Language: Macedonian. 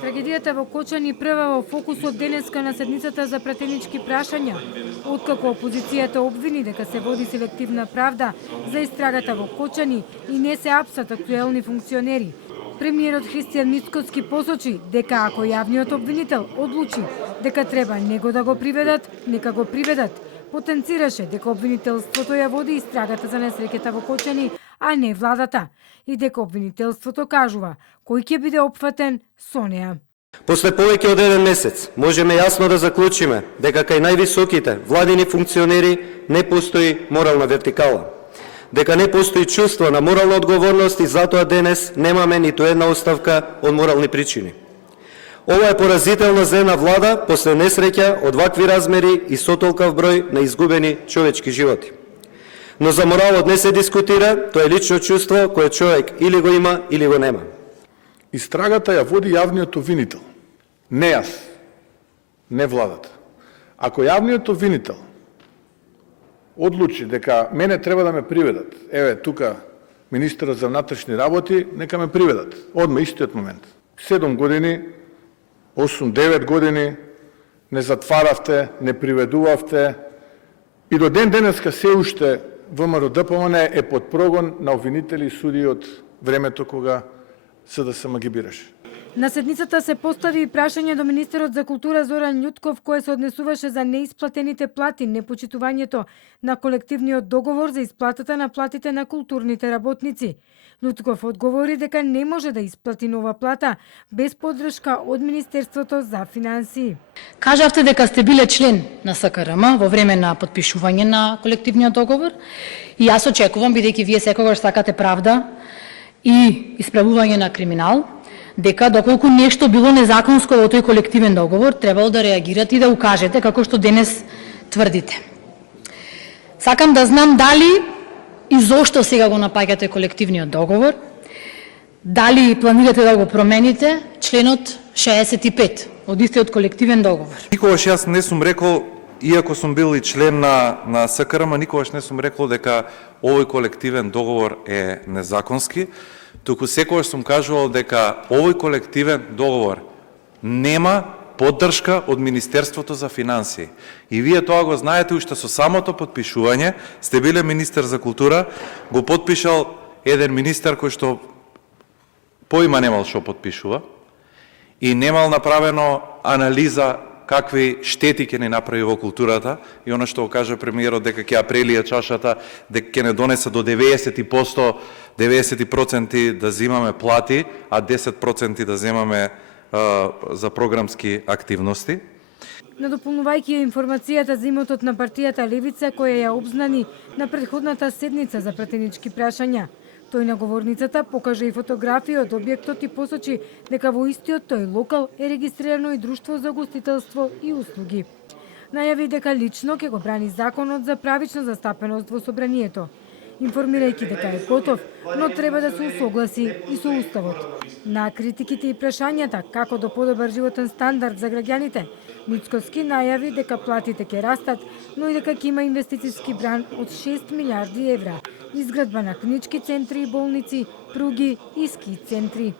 Трагедијата во Кочани прва во фокусот денеска на седницата за пратенички прашања, откако опозицијата обвини дека се води селективна правда за истрагата во Кочани и не се апсат актуелни функционери. Премиерот Христијан Мицкоски посочи дека ако јавниот обвинител одлучи дека треба него да го приведат, нека го приведат. Потенцираше дека обвинителството ја води истрагата за несреќата во Кочани, а не владата, и дека обвинителството кажува кој ќе биде опфатен со неа. После повеќе од еден месец можеме јасно да заклучиме дека кај највисоките владини функционери не постои морална вертикала, дека не постои чувство на морална одговорност и затоа денес немаме ниту една оставка од морални причини. Ова е поразителна за една влада после несреќа од вакви размери и со толков број на изгубени човечки животи. Но за моралот не се дискутира, тоа е лично чувство кое човек или го има, или го нема. Истрагата ја води јавниот обвинител, не јас, не владата. Ако јавниот обвинител одлучи дека мене треба да ме приведат, еве тука министерот за внатрешни работи, нека ме приведат, одма истиот момент. 7 години, 8-9 години не затваравте, не приведувавте и до ден денеска се уште ВМРО ДПМН е под прогон на обвинители и судии од времето кога СДСМ ги бираше. На седницата се постави и прашање до министерот за култура Зоран Љутков, кое се однесуваше за неисплатените плати, непочитувањето на колективниот договор за исплатата на платите на културните работници. Љутков одговори дека не може да исплати нова плата без поддршка од Министерството за финансии. Кажавте дека сте биле член на СКРМ во време на потпишување на колективниот договор и јас очекувам, бидејќи вие секогаш сакате правда и исправување на криминал, дека доколку нешто било незаконско во тој колективен договор, требало да реагирате и да укажете како што денес тврдите. Сакам да знам дали и зошто сега го напаѓате колективниот договор, дали планирате да го промените членот 65 од истиот колективен договор. Никогаш јас не сум рекол, иако сум бил и член на СКРМ, никогаш не сум рекол дека овој колективен договор е незаконски, туку секогаш сум кажувал дека овој колективен договор нема поддршка од Министерството за финансии. И вие тоа го знаете уште со самото подпишување, сте биле министер за култура, го подпишал еден министер кој што поима немал што подпишува и немал направено анализа какви штети ќе ни направи во културата и оно што го кажа премиерот дека ќе ја прелие чашата, дека ќе не донесе до 90% да земаме плати, а 10% да земаме за програмски активности. Надополнувајќи информацијата за имотот на партијата Левица, која ја обзнани на претходната седница за пратенички прашања. Тој на говорницата покажа и фотографија од објектот и посочи дека во истиот тој локал е регистрирано и друштво за гостителство и услуги. Најави дека лично ќе го брани законот за правична застапеност во собранието, информирајќи дека е готов, но треба да се усогласи и со уставот. На критиките и прашањата како до подобар животен стандард за граѓаните, Мицкоски најави дека платите ќе растат, но и дека ќе има инвестициски бран од 6 милиарди евра, изградба на клинички центри и болници, пруги и ски центри.